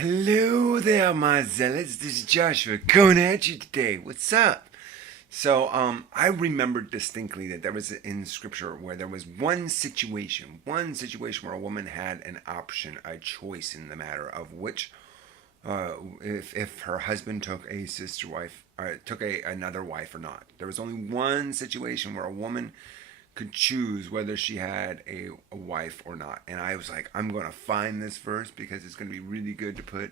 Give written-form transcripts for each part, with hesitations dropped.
Hello there, my zealots. This is Joshua coming at you today. What's up? So, I remembered distinctly that there was in Scripture where there was one situation where a woman had an option, a choice in the matter of which, if her husband took a sister wife, took another wife or not. There was only one situation where a woman could choose whether she had a wife or not. And I was like, I'm going to find this verse because it's going to be really good to put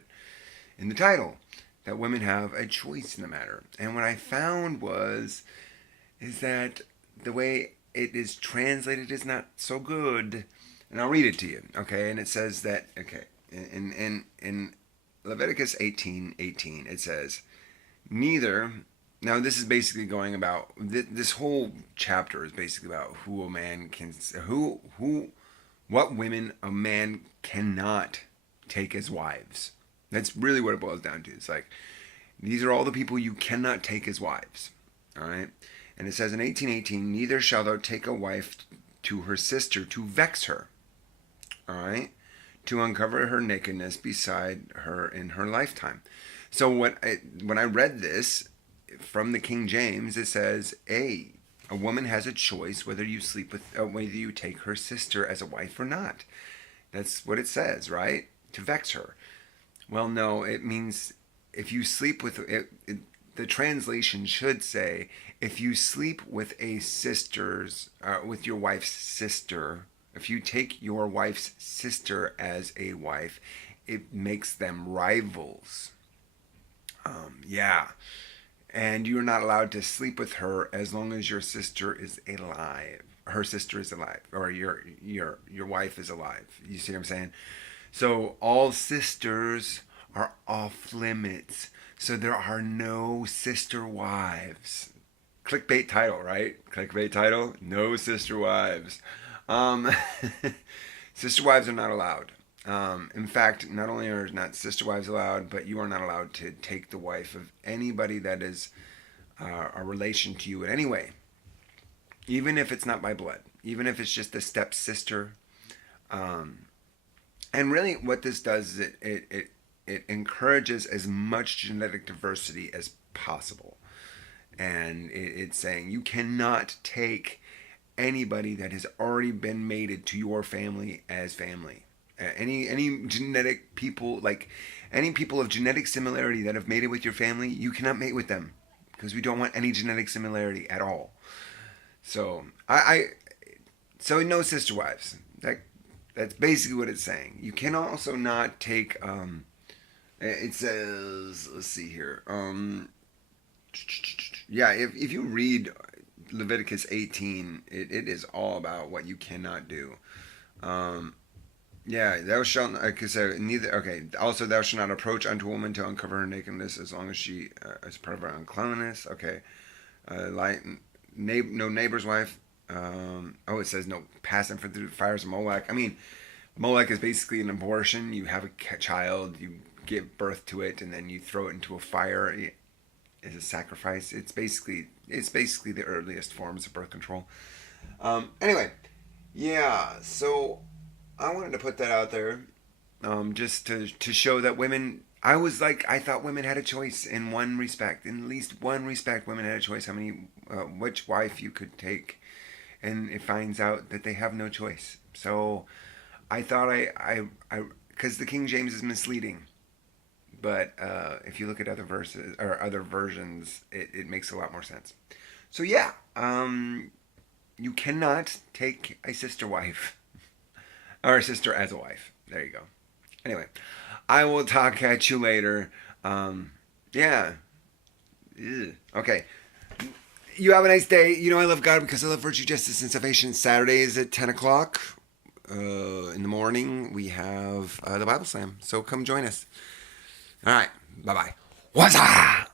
in the title, that women have a choice in the matter. And what I found is that the way it is translated is not so good. And I'll read it to you, okay? And it says that, okay, in Leviticus 18:18, it says, neither. Now, this is basically going about, this whole chapter is basically about who a man can, what women a man cannot take as wives. That's really what it boils down to. It's like, these are all the people you cannot take as wives. All right? And it says in 18:18, neither shall thou take a wife to her sister to vex her. All right? To uncover her nakedness beside her in her lifetime. So when I read this, from the King James, it says, a woman has a choice whether you sleep with, whether you take her sister as a wife or not. That's what it says, right? To vex her. Well, no, it means if you sleep with, the translation should say, if you sleep with with your wife's sister, if you take your wife's sister as a wife, it makes them rivals. Yeah. And you're not allowed to sleep with her as long as your sister is alive. Her sister is alive, or your wife is alive. You see what I'm saying? So all sisters are off limits. So there are no sister wives. Clickbait title, right? Clickbait title. No sister wives. Sister wives are not allowed. In fact, not only are not sister wives allowed, but you are not allowed to take the wife of anybody that is a relation to you in any way, even if it's not by blood, even if it's just a stepsister. And really, what this does is it encourages as much genetic diversity as possible, and it's saying you cannot take anybody that has already been mated to your family as family. Any genetic people, like any people of genetic similarity that have mated with your family, you cannot mate with them because we don't want any genetic similarity at all. So so no sister wives. That's basically what it's saying. You can also not take. It says, let's see here. Yeah, if you read Leviticus 18, it is all about what you cannot do. Yeah, thou shalt not, because neither. Okay, also thou shalt not approach unto a woman to uncover her nakedness, as long as she is part of her uncleanness. Okay, no neighbor's wife. It says no passing through the fires of Molech. I mean, Molech is basically an abortion. You have a child, you give birth to it, and then you throw it into a fire as a sacrifice. It's basically the earliest forms of birth control. Anyway, yeah. So I wanted to put that out there, just to show that women. I thought women had a choice in one respect. In at least one respect, women had a choice which wife you could take, and it finds out that they have no choice. So I thought because the King James is misleading, but if you look at other verses or other versions, it makes a lot more sense. So yeah, you cannot take a sister wife. Or a sister as a wife. There you go. Anyway, I will talk at you later. Yeah. Ew. Okay. You have a nice day. You know I love God because I love virtue, justice, and salvation. Saturdays at 10 o'clock in the morning, we have the Bible Slam. So come join us. All right. Bye-bye. What's up?